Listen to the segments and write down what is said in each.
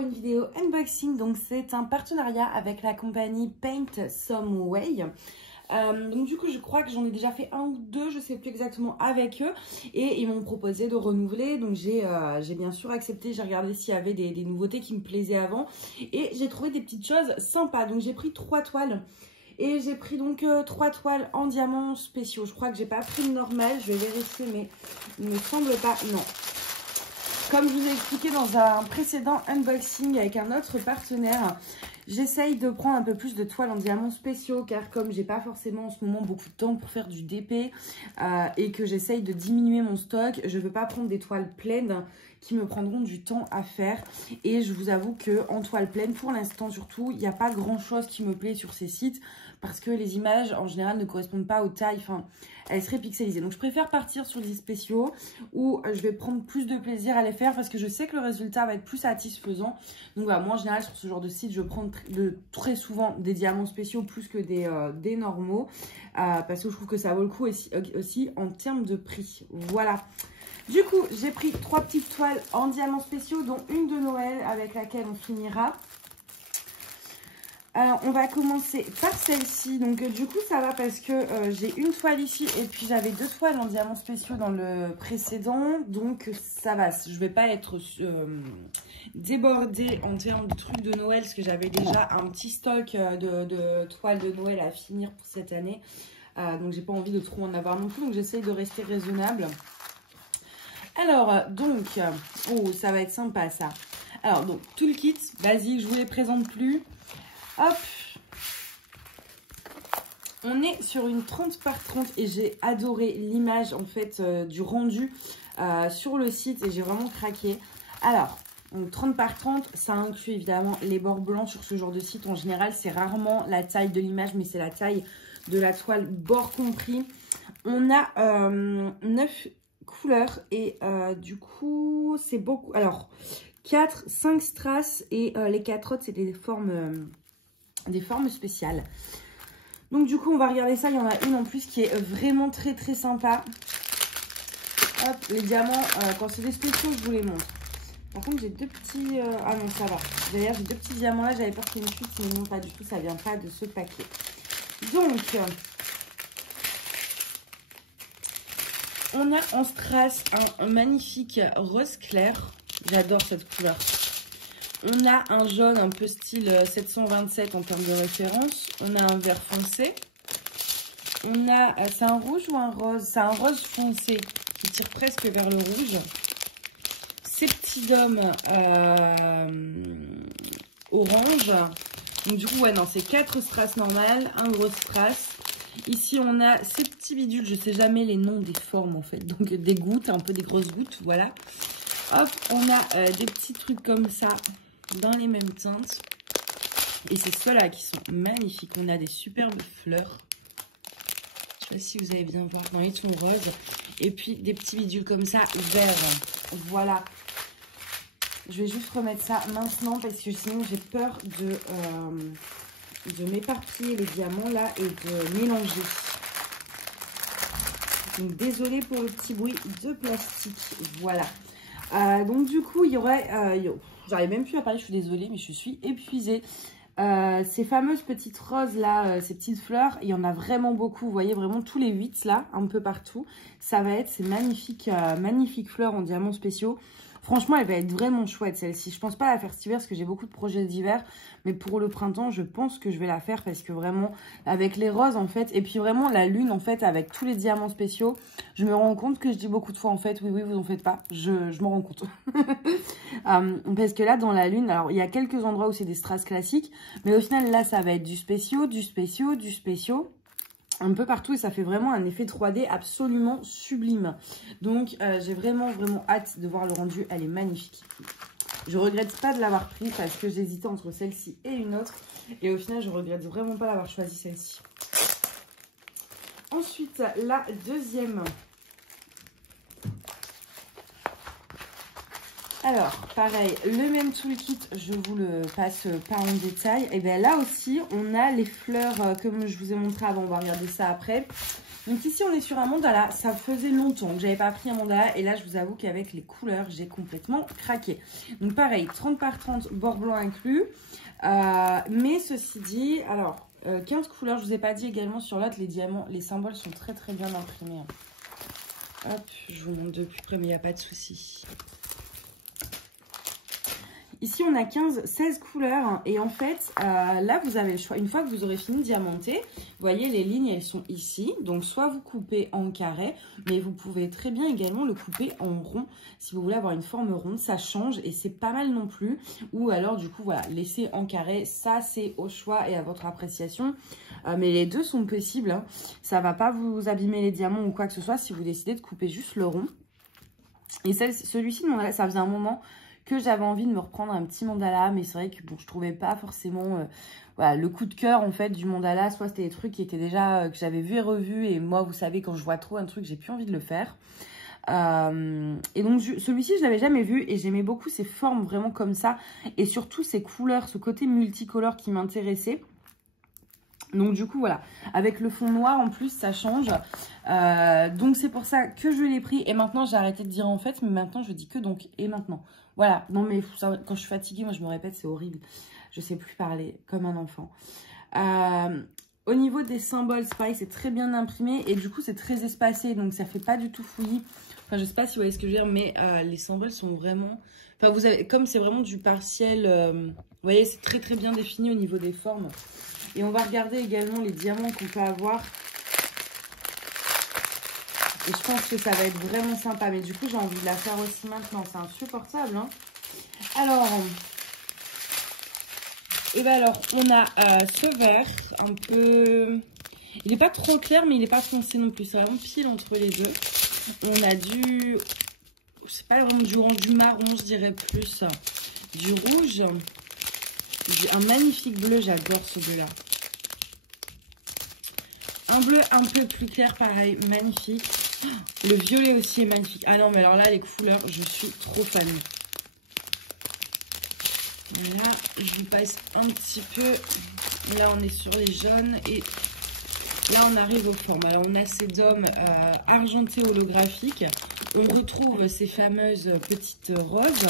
pour une vidéo unboxing. Donc c'est un partenariat avec la compagnie Paint Some Way. Donc du coup je crois que j'en ai déjà fait un ou deux, je sais plus exactement, avec eux, et ils m'ont proposé de renouveler. Donc j'ai bien sûr accepté. J'ai regardé s'il y avait des nouveautés qui me plaisaient avant, et j'ai trouvé des petites choses sympas. Donc j'ai pris 3 toiles. Et j'ai pris donc 3 toiles en diamants spéciaux. Je crois que j'ai pas pris le normal. Je vais vérifier, mais il me semble pas. Non. Comme je vous ai expliqué dans un précédent unboxing avec un autre partenaire, j'essaye de prendre un peu plus de toiles en diamants spéciaux, car comme j'ai pas forcément en ce moment beaucoup de temps pour faire du DP et que j'essaye de diminuer mon stock, je veux pas prendre des toiles pleines qui me prendront du temps à faire. Et je vous avoue que en toile pleine, pour l'instant surtout, il n'y a pas grand chose qui me plaît sur ces sites, parce que les images en général ne correspondent pas aux tailles, enfin elles seraient pixelisées. Donc je préfère partir sur des spéciaux où je vais prendre plus de plaisir à les faire, parce que je sais que le résultat va être plus satisfaisant. Donc voilà, moi en général sur ce genre de site, je prends très souvent des diamants spéciaux plus que des normaux, parce que je trouve que ça vaut le coup aussi en termes de prix. Voilà. Du coup, j'ai pris 3 petites toiles en diamants spéciaux, dont une de Noël avec laquelle on finira. On va commencer par celle-ci. Donc du coup, ça va parce que j'ai une toile ici et puis j'avais 2 toiles en diamants spéciaux dans le précédent. Donc ça va, je vais pas être débordée en termes de trucs de Noël, parce que j'avais déjà un petit stock de toiles de Noël à finir pour cette année. Donc j'ai pas envie de trop en avoir non plus, donc j'essaye de rester raisonnable. Alors, donc, oh, ça va être sympa ça. Alors, donc, tout le kit basique, je vous les présente plus. Hop. On est sur une 30 par 30 et j'ai adoré l'image, en fait, du rendu sur le site, et j'ai vraiment craqué. Alors, donc 30 par 30, ça inclut évidemment les bords blancs. Sur ce genre de site, en général, c'est rarement la taille de l'image, mais c'est la taille de la toile, bord compris. On a 9 couleurs et du coup c'est beaucoup. Alors 5 strass, et les 4 autres c'est des formes spéciales. Donc du coup on va regarder ça. Il y en a une en plus qui est vraiment très sympa. Hop, les diamants, quand c'est des spéciaux je vous les montre. Par contre j'ai 2 petits ah non, ça va. D'ailleurs j'ai 2 petits diamants là, j'avais peur qu'il y ait une chute, mais non, pas du tout, ça vient pas de ce paquet. Donc on a en strass un magnifique rose clair. J'adore cette couleur. On a un jaune un peu style 727 en termes de référence. On a un vert foncé. On a, c'est un rouge ou un rose? C'est un rose foncé qui tire presque vers le rouge. Ces petits dômes orange. Donc du coup, ouais, non, c'est 4 strass normales, un gros strass. Ici, on a ces petits bidules, je sais jamais les noms des formes en fait. Donc des gouttes, un peu des grosses gouttes, voilà. Hop, on a des petits trucs comme ça dans les mêmes teintes. Et c'est ceux-là qui sont magnifiques. On a des superbes fleurs. Je sais pas si vous allez bien voir. Non, ils sont roses. Et puis des petits bidules comme ça, verts. Voilà. Je vais juste remettre ça maintenant, parce que sinon j'ai peur de m'éparpiller les diamants là et de mélanger. Donc désolée pour le petit bruit de plastique. Voilà. Donc du coup il y aurait j'arrive même plus à parler, je suis désolée, mais je suis épuisée. Ces fameuses petites roses là, ces petites fleurs, il y en a vraiment beaucoup. Vous voyez vraiment tous les 8 là, un peu partout. Ça va être ces magnifiques fleurs en diamants spéciaux. Franchement, elle va être vraiment chouette celle-ci. Je pense pas la faire cet hiver parce que j'ai beaucoup de projets d'hiver. Mais pour le printemps, je pense que je vais la faire, parce que vraiment, avec les roses en fait, et puis vraiment la lune en fait, avec tous les diamants spéciaux, je me rends compte que je dis beaucoup de fois en fait, oui, vous en faites pas. Je m'en rends compte. Parce que là, dans la lune, alors il y a quelques endroits où c'est des strass classiques. Mais au final, là, ça va être du spéciaux, du spéciaux, du spéciaux. Un peu partout, et ça fait vraiment un effet 3D absolument sublime. Donc j'ai vraiment hâte de voir le rendu. Elle est magnifique. Je regrette pas de l'avoir pris, parce que j'hésitais entre celle-ci et une autre, et au final je regrette vraiment pas d'avoir choisi celle-ci. Ensuite la deuxième. Alors, pareil, le même toolkit, je vous le passe pas en détail. Et bien là aussi, on a les fleurs comme je vous ai montré avant. On va regarder ça après. Donc ici, on est sur un mandala. Ça faisait longtemps que j'avais pas pris un mandala. Et là, je vous avoue qu'avec les couleurs, j'ai complètement craqué. Donc pareil, 30 par 30, bord blanc inclus. Mais ceci dit, alors, 15 couleurs. Je vous ai pas dit également sur l'autre, les diamants, les symboles sont très très bien imprimés. Hop, je vous montre de plus près, mais il n'y a pas de souci. Ici, on a 16 couleurs et en fait, là, vous avez le choix. Une fois que vous aurez fini de diamanter, vous voyez, les lignes, elles sont ici. Donc, soit vous coupez en carré, mais vous pouvez très bien également le couper en rond. Si vous voulez avoir une forme ronde, ça change et c'est pas mal non plus. Ou alors, du coup, voilà, laisser en carré. Ça, c'est au choix et à votre appréciation. Mais les deux sont possibles. Hein. Ça va pas vous abîmer les diamants ou quoi que ce soit si vous décidez de couper juste le rond. Et celui-ci, ça faisait un moment que j'avais envie de me reprendre un petit mandala, mais c'est vrai que bon, je trouvais pas forcément voilà, le coup de cœur en fait du mandala. Soit c'était des trucs qui étaient déjà que j'avais vu et revu, et moi vous savez quand je vois trop un truc j'ai plus envie de le faire. Et donc celui-ci je l'avais jamais vu et j'aimais beaucoup ces formes vraiment comme ça et surtout ces couleurs, ce côté multicolore qui m'intéressait. Donc du coup voilà, avec le fond noir en plus ça change, donc c'est pour ça que je l'ai pris. Et maintenant j'ai arrêté de dire en fait, mais maintenant je dis que donc et maintenant. Voilà, non mais ça, quand je suis fatiguée, moi je me répète, c'est horrible, je sais plus parler comme un enfant. Au niveau des symboles, c'est pareil, c'est très bien imprimé et du coup c'est très espacé, donc ça fait pas du tout fouillis. Enfin je sais pas si vous voyez ce que je veux dire, mais les symboles sont vraiment, enfin vous avez, comme c'est vraiment du partiel, vous voyez c'est très très bien défini au niveau des formes. Et on va regarder également les diamants qu'on peut avoir. Et je pense que ça va être vraiment sympa. Mais du coup, j'ai envie de la faire aussi maintenant. C'est insupportable. Hein. Alors, et ben alors, on a ce vert un peu... Il n'est pas trop clair, mais il n'est pas foncé non plus. C'est vraiment pile entre les deux. On a du... C'est pas vraiment du orange, du marron, je dirais plus. Du rouge. Un magnifique bleu, j'adore ce bleu-là. Un bleu un peu plus clair, pareil, magnifique. Le violet aussi est magnifique. Ah non, mais alors là, les couleurs, je suis trop fan. Là, je vous passe un petit peu. Là, on est sur les jaunes. Et là, on arrive aux formes. Alors, on a ces dômes argentés holographiques. On retrouve ces fameuses petites roses.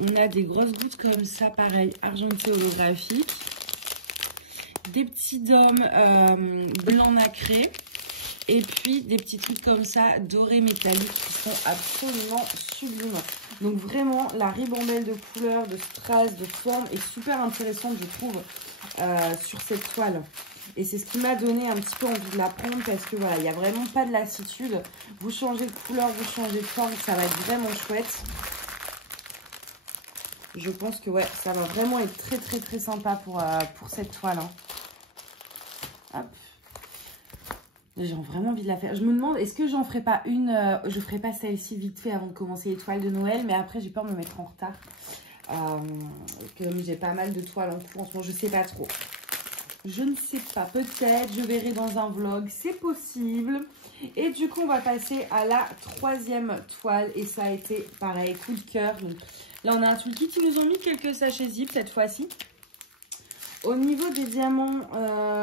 On a des grosses gouttes comme ça, pareil, argentées holographiques. Des petits dômes blancs nacrés. Et puis des petits trucs comme ça, dorés métalliques, qui sont absolument sublimes. Donc vraiment, la ribambelle de couleurs, de strass, de formes est super intéressante, je trouve, sur cette toile. Et c'est ce qui m'a donné un petit peu envie de la prendre parce que voilà, il n'y a vraiment pas de lassitude. Vous changez de couleur, vous changez de forme, ça va être vraiment chouette. Je pense que ouais, ça va vraiment être très très très sympa pour cette toile. Hein. Hop. J'ai vraiment envie de la faire. Je me demande, est-ce que j'en ferai pas une... je ferai pas celle-ci vite fait avant de commencer les toiles de Noël. Mais après, j'ai peur de me mettre en retard. Comme j'ai pas mal de toiles en cours en ce moment, je sais pas trop. Je ne sais pas. Peut-être, je verrai dans un vlog. C'est possible. Et du coup, on va passer à la troisième toile. Et ça a été pareil, coup de cœur. Donc, là, on a un toolkit. Ils nous ont mis quelques sachets zip cette fois-ci. Au niveau des diamants,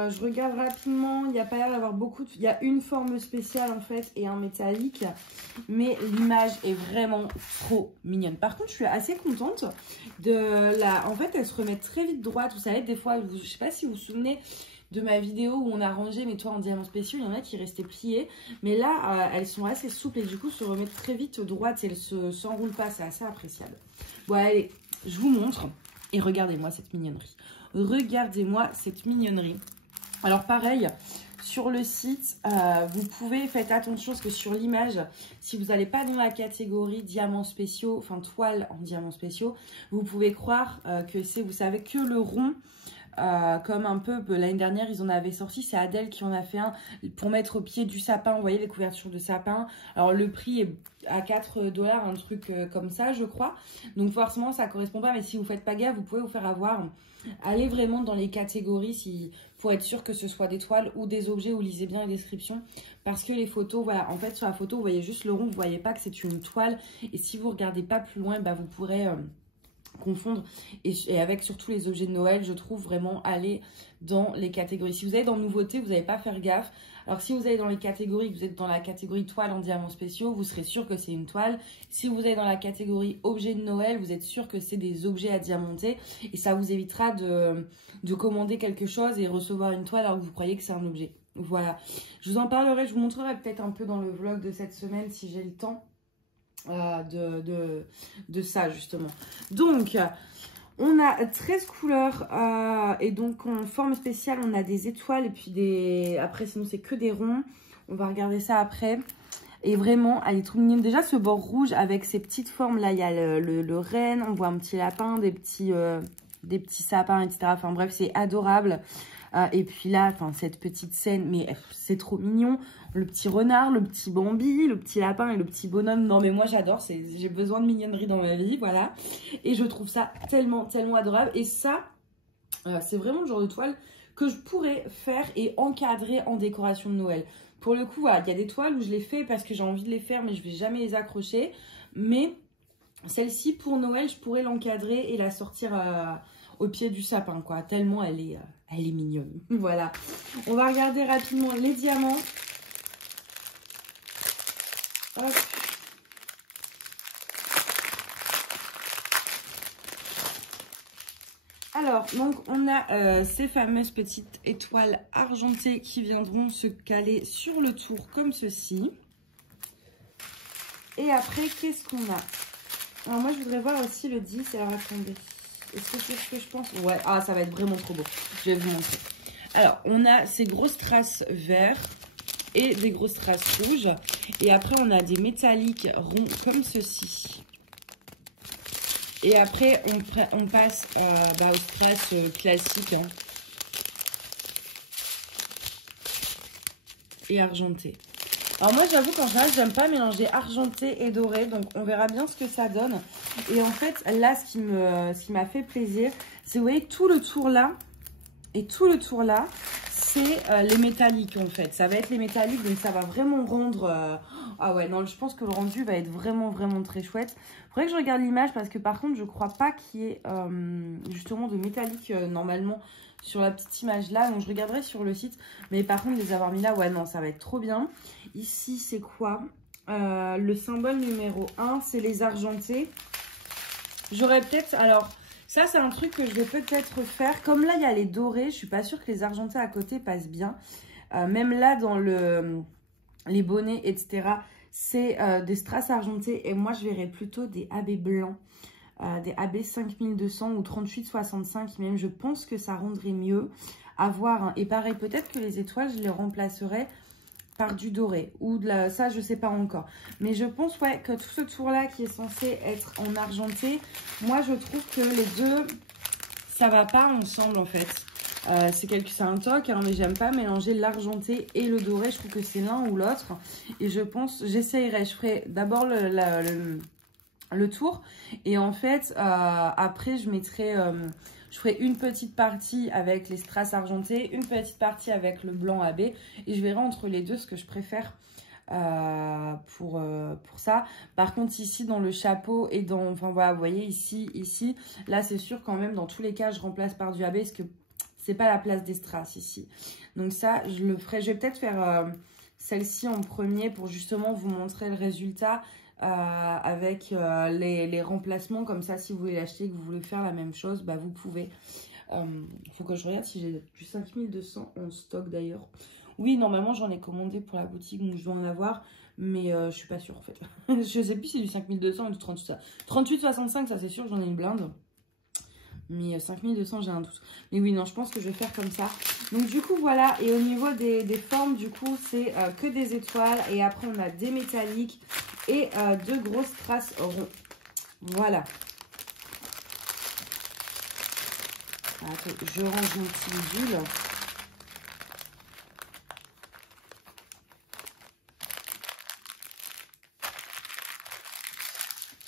je regarde rapidement, il n'y a pas l'air d'avoir beaucoup de... Il y a une forme spéciale en fait et un métallique, mais l'image est vraiment trop mignonne. Par contre, je suis assez contente de la... En fait, elle se remet très vite droite. Vous savez, des fois, je ne sais pas si vous vous souvenez de ma vidéo où on a rangé mes toiles en diamants spéciaux, il y en a qui restaient pliées. Mais là, elles sont assez souples et du coup, se remettent très vite droite et elles ne s'enroulent pas. C'est assez appréciable. Bon, allez, je vous montre et regardez-moi cette mignonnerie. Regardez-moi cette mignonnerie. Alors pareil, sur le site, vous pouvez, faites attention parce que sur l'image, si vous n'allez pas dans la catégorie diamants spéciaux, enfin toile en diamants spéciaux, vous pouvez croire que c'est, vous savez, que le rond comme un peu l'année dernière ils en avaient sorti, c'est Adèle qui en a fait un pour mettre au pied du sapin, vous voyez les couvertures de sapin. Alors le prix est à 4$, un truc comme ça je crois, donc forcément ça correspond pas, mais si vous faites pas gaffe vous pouvez vous faire avoir. Allez vraiment dans les catégories pour être sûr que ce soit des toiles ou des objets, ou lisez bien les descriptions, parce que les photos, voilà, en fait sur la photo vous voyez juste le rond, vous voyez pas que c'est une toile, et si vous regardez pas plus loin, bah, vous pourrez confondre. Et avec surtout les objets de Noël, je trouve vraiment aller dans les catégories. Si vous allez dans nouveautés, vous n'allez pas faire gaffe. Alors si vous allez dans les catégories, vous êtes dans la catégorie toile en diamants spéciaux, vous serez sûr que c'est une toile. Si vous allez dans la catégorie objets de Noël, vous êtes sûr que c'est des objets à diamanter, et ça vous évitera de commander quelque chose et recevoir une toile alors que vous croyez que c'est un objet. Voilà, je vous en parlerai, je vous montrerai peut-être un peu dans le vlog de cette semaine si j'ai le temps de ça justement. Donc on a 13 couleurs et donc en forme spéciale on a des étoiles et puis des... Après sinon c'est que des ronds. On va regarder ça après. Et vraiment elle est trop mignonne. Déjà ce bord rouge avec ces petites formes là, il y a le renne, on voit un petit lapin, des petits sapins, etc. Enfin bref, c'est adorable. Et puis là, cette petite scène, mais c'est trop mignon. Le petit renard, le petit Bambi, le petit lapin et le petit bonhomme. Non mais moi j'adore, j'ai besoin de mignonnerie dans ma vie, voilà. Et je trouve ça tellement, tellement adorable. Et ça, c'est vraiment le genre de toile que je pourrais faire et encadrer en décoration de Noël. Pour le coup, voilà, il y a des toiles où je les fais parce que j'ai envie de les faire, mais je vais jamais les accrocher. Mais celle-ci, pour Noël, je pourrais l'encadrer et la sortir au pied du sapin, quoi. Tellement elle est mignonne. Voilà. On va regarder rapidement les diamants. Hop. Alors, donc, on a ces fameuses petites étoiles argentées qui viendront se caler sur le tour comme ceci. Et après, qu'est-ce qu'on a? Alors, moi, je voudrais voir aussi le 10. Alors, attendez. Est-ce que c'est ce que je pense? Ouais, ah, ça va être vraiment trop beau. Je vais vous montrer. Alors, on a ces grosses traces vertes et des grosses traces rouges. Et après, on a des métalliques ronds comme ceci. Et après, on passe aux strass classiques hein, et argentés. Alors moi, j'avoue qu'en général, j'aime pas mélanger argenté et doré. Donc, on verra bien ce que ça donne. Et en fait, là, ce qui m'a fait plaisir, c'est, vous voyez, tout le tour là et tout le tour là, c'est les métalliques en fait. Ça va être les métalliques, donc ça va vraiment rendre... Ah ouais, non, je pense que le rendu va être vraiment, vraiment très chouette. Faudrait que je regarde l'image parce que par contre, je crois pas qu'il y ait justement de métallique normalement sur la petite image là. Donc je regarderai sur le site. Mais par contre, les avoir mis là, ouais, non, ça va être trop bien. Ici, c'est quoi? Le symbole numéro 1, c'est les argentés. J'aurais peut-être... Alors... Ça, c'est un truc que je vais peut-être faire. Comme là, il y a les dorés. Je suis pas sûre que les argentés à côté passent bien. Même là, dans les bonnets, etc., c'est des strass argentés. Et moi, je verrais plutôt des AB blancs. Des AB 5200 ou 3865 même. Je pense que ça rendrait mieux à voir. Hein. Et pareil, peut-être que les étoiles, je les remplacerai par du doré ou de la... ça je sais pas encore, mais je pense ouais que tout ce tour là qui est censé être en argenté, moi je trouve que les deux ça va pas ensemble en fait. C'est un toc hein, mais j'aime pas mélanger l'argenté et le doré. Je trouve que c'est l'un ou l'autre, et je pense j'essayerai, je ferai d'abord le tour, et en fait après je mettrai je ferai une petite partie avec les strass argentés, une petite partie avec le blanc AB, et je verrai entre les deux ce que je préfère pour ça. Par contre ici dans le chapeau et dans, enfin voilà, vous voyez ici, là c'est sûr quand même dans tous les cas je remplace par du AB parce que c'est pas la place des strass ici. Donc ça je le ferai, je vais peut-être faire celle-ci en premier pour justement vous montrer le résultat. Avec les remplacements, comme ça si vous voulez l'acheter, que vous voulez faire la même chose, bah vous pouvez. Faut que je regarde si j'ai du 5200 en stock d'ailleurs. Oui, normalement j'en ai commandé pour la boutique, donc je dois en avoir, mais je suis pas sûre en fait. Je sais plus si c'est du 5200 ou du 3865, ça c'est sûr, j'en ai une blinde. Mais 5200, j'ai un doute. Mais oui, non, je pense que je vais faire comme ça. Donc du coup, voilà. Et au niveau des formes, du coup, c'est que des étoiles. Et après, on a des métalliques et deux grosses traces ronds. Voilà. Attends, je range mon petit bidule.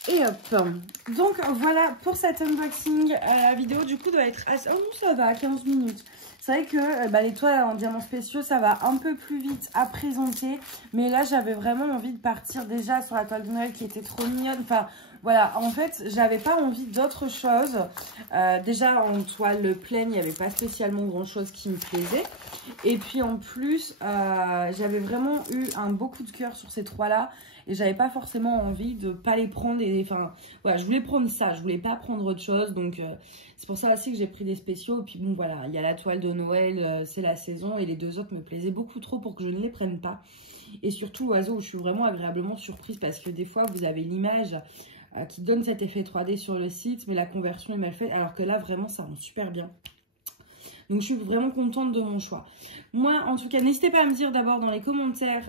Et hop, donc voilà pour cet unboxing. La vidéo du coup doit être assez... Oh non, ça va, 15 minutes. C'est vrai que les toiles en diamants spéciaux, ça va un peu plus vite à présenter. Mais là, j'avais vraiment envie de partir déjà sur la toile de Noël qui était trop mignonne. Enfin, voilà, en fait, j'avais pas envie d'autre chose. Déjà, en toile pleine, il n'y avait pas spécialement grand-chose qui me plaisait. Et puis en plus, j'avais vraiment eu un beau coup de cœur sur ces trois-là. Et j'avais pas forcément envie de pas les prendre. Enfin, voilà, je voulais prendre ça. Je voulais pas prendre autre chose. Donc, c'est pour ça aussi que j'ai pris des spéciaux. Et puis bon, voilà, il y a la toile de Noël, c'est la saison. Et les deux autres me plaisaient beaucoup trop pour que je ne les prenne pas. Et surtout, Oiseau, je suis vraiment agréablement surprise parce que des fois, vous avez l'image qui donne cet effet 3D sur le site. Mais la conversion est mal faite. Alors que là, vraiment, ça rend super bien. Donc, je suis vraiment contente de mon choix. Moi, en tout cas, n'hésitez pas à me dire d'abord dans les commentaires...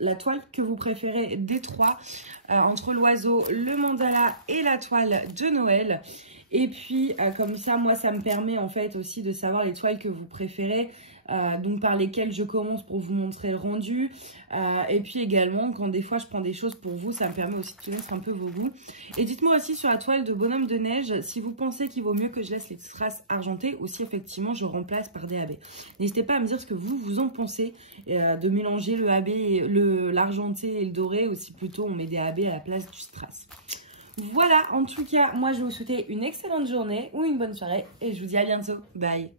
la toile que vous préférez des trois, entre l'oiseau, le mandala et la toile de Noël. Et puis, comme ça, moi, ça me permet en fait aussi de savoir les toiles que vous préférez, donc par lesquelles je commence pour vous montrer le rendu. Et puis également, quand des fois je prends des choses pour vous, ça me permet aussi de connaître un peu vos goûts. Et dites-moi aussi sur la toile de bonhomme de neige, si vous pensez qu'il vaut mieux que je laisse les strass argentées ou si effectivement je remplace par des AB. N'hésitez pas à me dire ce que vous en pensez, de mélanger le AB, l'argenté et le doré, ou si plutôt on met des AB à la place du strass. Voilà, en tout cas, moi je vais vous souhaiter une excellente journée ou une bonne soirée et je vous dis à bientôt. Bye.